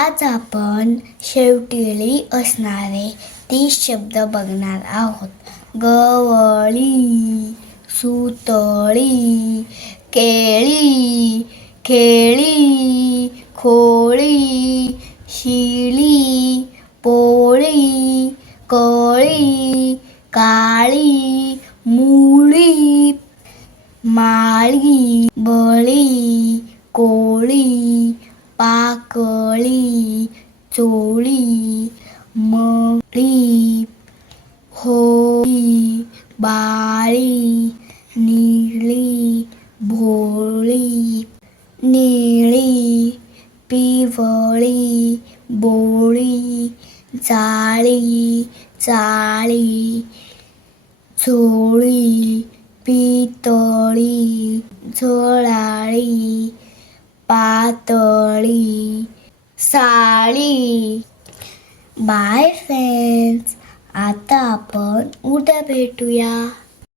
आज आपण शेवटिळी असणारे तीस शब्द बघणार आहोत. गवळी सुतळी केळी खेळी खोळी शिळी पोळी कळी काळी मुळी माळी बळी पाकळी चोळी मळी होळी बाळी निळी भोळी निळी पिवळी बोळी जाळी चाळी चोळी पितळी झोळाळी पातळी साळी. बाय फ्रेंड्स आता आपण उद्या भेटूया.